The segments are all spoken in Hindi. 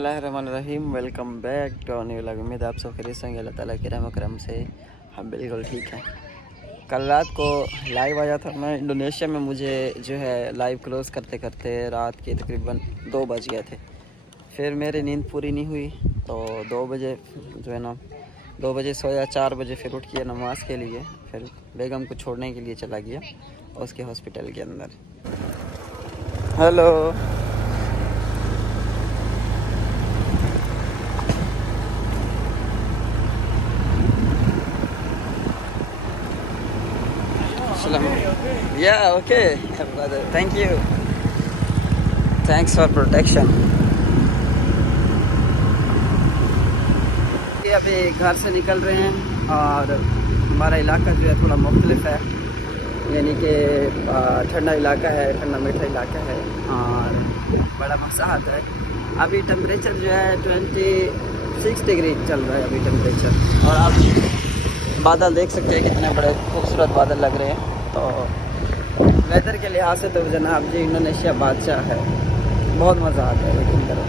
बिस्मिल्लाहिर्रहमानिर्रहीम। Welcome back to new vlog. उम्मीद आप सब खैरियत से होंगे। अल्लाह ताला के रहम करम से हम बिल्कुल ठीक हैं। कल रात को लाइव आया था मैं इंडोनेशिया में। मुझे जो है लाइव क्लोज़ करते करते रात के तकरीबन 2 बज गए थे। फिर मेरी नींद पूरी नहीं हुई तो 2 बजे जो है ना 2 बजे सोया, 4 बजे फिर उठ किया नमाज़ के लिए। फिर बेगम को छोड़ने के लिए चला गया उसके हॉस्पिटल के अंदर। Hello Yeah, okay, brother. Thank you. Thanks for protection. अभी घर से निकल रहे हैं और हमारा इलाका जो है थोड़ा मुख्तलिफ है, यानी कि ठंडा इलाका है, ठंडा मीठा इलाका है और बड़ा मज़ा आता है। अभी टेम्परेचर जो है 26 डिग्री चल रहा है अभी टेम्परेचर। और आप बादल देख सकते हैं कितने बड़े खूबसूरत बादल लग रहे हैं। तो वेदर के लिहाज से तो जनाब जी इंडोनेशिया बादशाह है, बहुत मज़ा आता है लेकिन तरफ।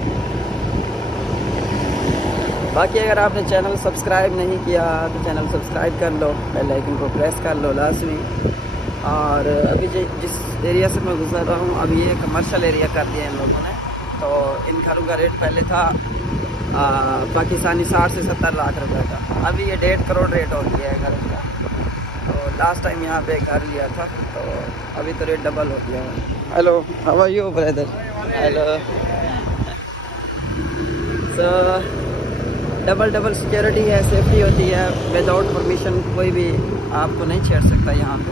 बाकी अगर आपने चैनल सब्सक्राइब नहीं किया तो चैनल सब्सक्राइब कर लो, बेल आइकन को प्रेस कर लो लाजमी। और अभी जिस एरिया से मैं गुजर रहा हूँ अभी ये कमर्शियल एरिया कर दिया इन लोगों ने। तो इन घरों का रेट पहले था पाकिस्तानी 60 से 70 लाख रुपए का, अभी ये 1.5 करोड़ रेट हो गया है घरों का। तो लास्ट टाइम यहाँ पे घर लिया था तो अभी तो रेट डबल हो गया है। Hello, how are you brother? Hello. So double security है, सेफ्टी होती है। विदाउट परमिशन कोई भी आपको नहीं छेड़ सकता यहाँ पे।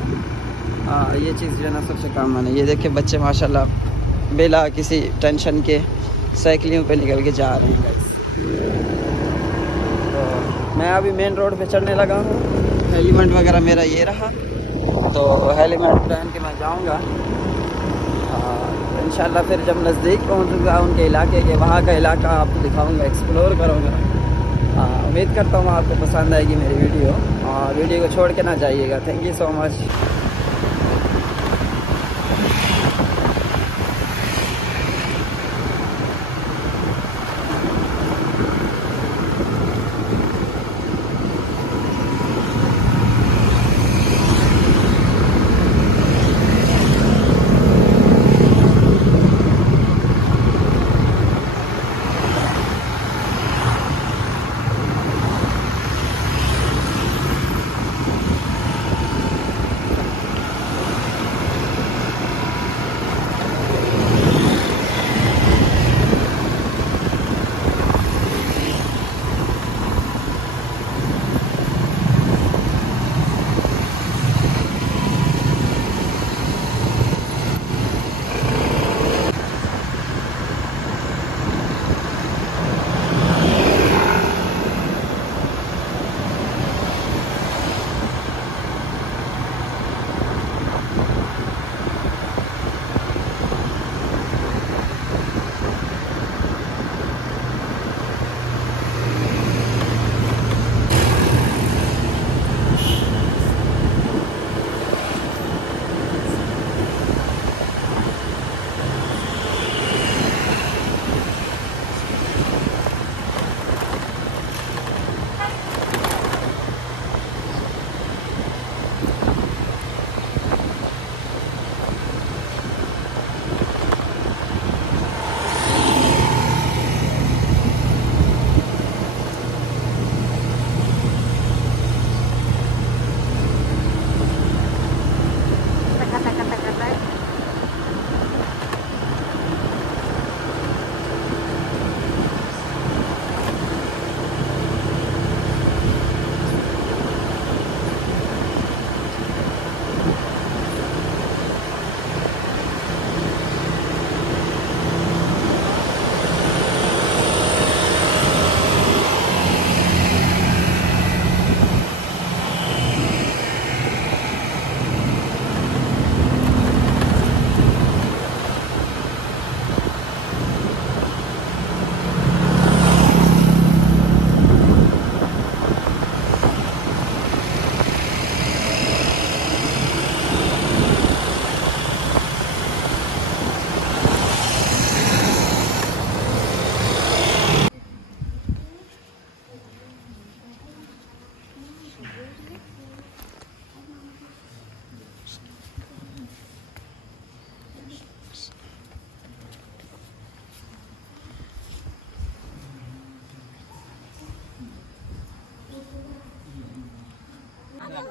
ये चीज़ जो है ना सबसे काम आना। ये देखिए बच्चे माशाल्लाह बिला किसी टेंशन के साइकिलों पे निकल के जा रहे हैं। तो मैं अभी मेन रोड पे चढ़ने लगा हूँ। हेलमेट वगैरह मेरा ये रहा, तो हेलमेट पहन के मैं जाऊँगा। इंशाल्लाह फिर जब नज़दीक पहुँचूँगा उनके इलाके के, वहाँ का इलाका आपको दिखाऊँगा, एक्सप्लोर करूँगा। उम्मीद करता हूँ आपको पसंद आएगी मेरी वीडियो और वीडियो को छोड़ के ना जाइएगा। Thank you so much.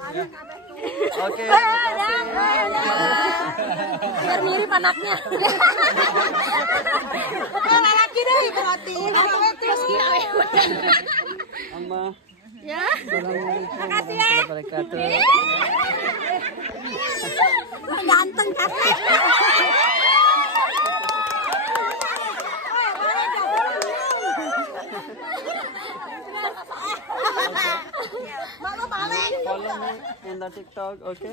Oke. Biar mirip anaknya. Laki deh berarti. Amma. Ya. Assalamualaikum Makasih ya. wabarakatuh. Ganteng kakek. Follow me in the TikTok, okay?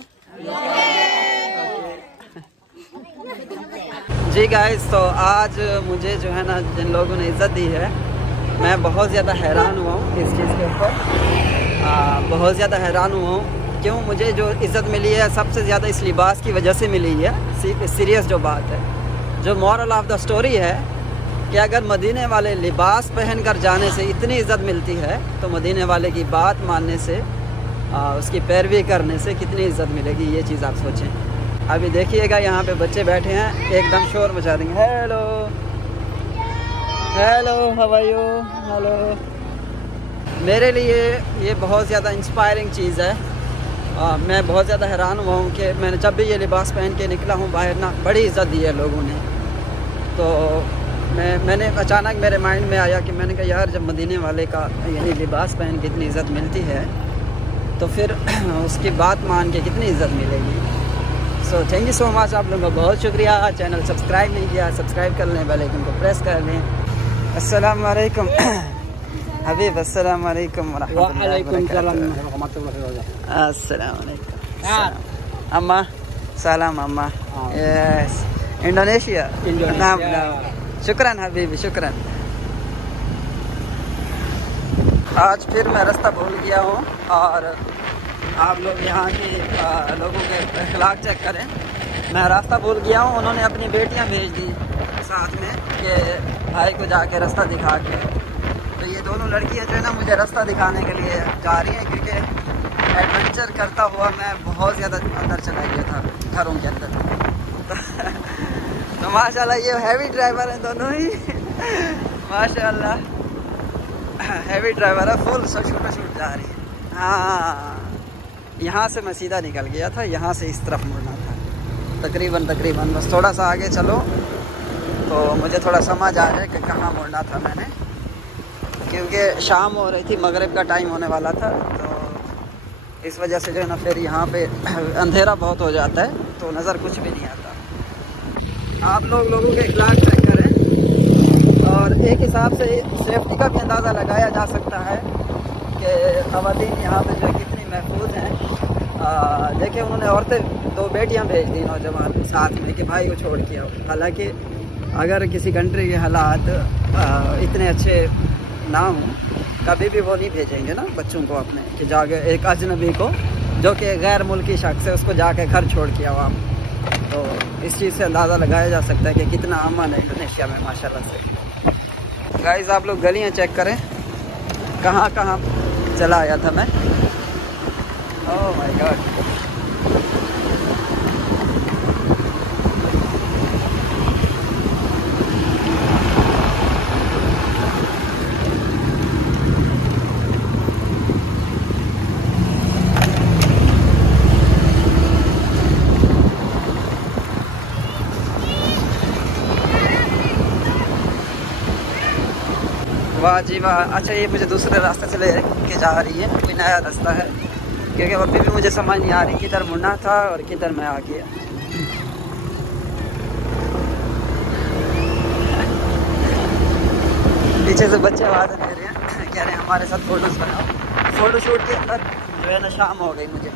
जी गाइस, तो आज मुझे जो है ना जिन लोगों ने इज़्ज़त दी है, मैं बहुत ज़्यादा हैरान हुआ हूँ इस चीज़ के ऊपर। बहुत ज़्यादा हैरान हुआ हूँ क्यों मुझे जो इज़्ज़त मिली है सबसे ज़्यादा इस लिबास की वजह से मिली है। सीरियस जो बात है, जो मॉरल ऑफ द स्टोरी है कि अगर मदीने वाले लिबास पहन कर जाने से इतनी इज़्ज़त मिलती है तो मदीने वाले की बात मानने से, उसकी पैरवी करने से कितनी इज़्ज़त मिलेगी, ये चीज़ आप सोचें। अभी देखिएगा यहाँ पे बच्चे बैठे हैं, एकदम शोर मचा देंगे। Hello hello, how are you, hello. मेरे लिए ये बहुत ज़्यादा इंस्पायरिंग चीज़ है। मैं बहुत ज़्यादा हैरान हुआ हूँ कि मैंने जब भी ये लिबास पहन के निकला हूँ बाहर ना, बड़ी इज़्ज़त दी है लोगों ने। तो मैंने अचानक मेरे माइंड में आया कि मैंने कहा यार, जब मदीने वाले का यानी लिबास पहन के इतनी इज़्ज़त मिलती है तो फिर उसकी बात मान के कितनी इज़्ज़त मिलेगी। So thank you so much, आप लोगों का बहुत शुक्रिया। चैनल सब्सक्राइब नहीं किया, सब्सक्राइब कर लें, बेल आइकन को प्रेस कर लें। अस्सलाम वालेकुम हबीब, अस्सलाम वालेकुम व रहमतुल्लाहि व बरकातहू। अस्सलाम वालेकुम। अम्मा सलाम अम्मा। Yes, Indonesia. नाम शुक्रान हबीबी, शुक्रान। आज फिर मैं रास्ता भूल गया हूँ और आप लोग यहाँ के लोगों के अखलाक चेक करें। मैं रास्ता भूल गया हूँ, उन्होंने अपनी बेटियाँ भेज दी साथ में कि भाई को जाके रास्ता दिखा के। तो ये दोनों लड़कियाँ जो है ना मुझे रास्ता दिखाने के लिए जा रही हैं, क्योंकि एडवेंचर करता हुआ मैं बहुत ज़्यादा अंदर चला गया था घरों के अंदर। तो माशाल्लाह ये हैवी ड्राइवर हैं दोनों ही। माशाल्लाह हैवी ड्राइवर है, फुल शूट जा रही है। हाँ, यहाँ से मैं सीधा निकल गया था, यहाँ से इस तरफ मुड़ना था तकरीबन बस थोड़ा सा आगे चलो तो मुझे थोड़ा समझ आ जाए कि कहाँ मुड़ना था मैंने, क्योंकि शाम हो रही थी, मगरिब का टाइम होने वाला था। तो इस वजह से जो है ना फिर यहाँ पे अंधेरा बहुत हो जाता है तो नज़र कुछ भी नहीं आता। आप लोगों के इखलाक चेक करें और एक हिसाब से सेफ्टी का भी अंदाज़ा लगाया जा सकता है कि ख़वातीन यहाँ पे जो कितनी महफूज हैं। देखिए उन्होंने औरतें 2 बेटियाँ भेज दी नौजवान साथ में कि भाई को छोड़ के आओ। हालांकि अगर किसी कंट्री के हालात इतने अच्छे ना हों, कभी भी वो नहीं भेजेंगे ना बच्चों को अपने कि जाके एक अजनबी को जो कि गैर मुल्की शख्स है उसको जाके घर छोड़ के आओ आप। तो इस चीज़ से अंदाज़ा लगाया जा सकता है कि कितना अमन है इंडोनेशिया में माशाल्लाह से। गाइस आप लोग गलियाँ चेक करें, कहाँ कहाँ चला आया था मैं। Oh my God. वाह जी वाह। अच्छा, ये मुझे दूसरे रास्ते से ले के जा रही है, कोई नया रास्ता है, क्योंकि अभी भी मुझे समझ नहीं आ रही किधर मुड़ना था और किधर मैं आ गया। पीछे से बच्चे आवाज़ दे रहे हैं, कह रहे हैं हमारे साथ फ़ोटोज़ बनाओ। फ़ोटो शूट के अंदर जो है ना शाम हो गई मुझे।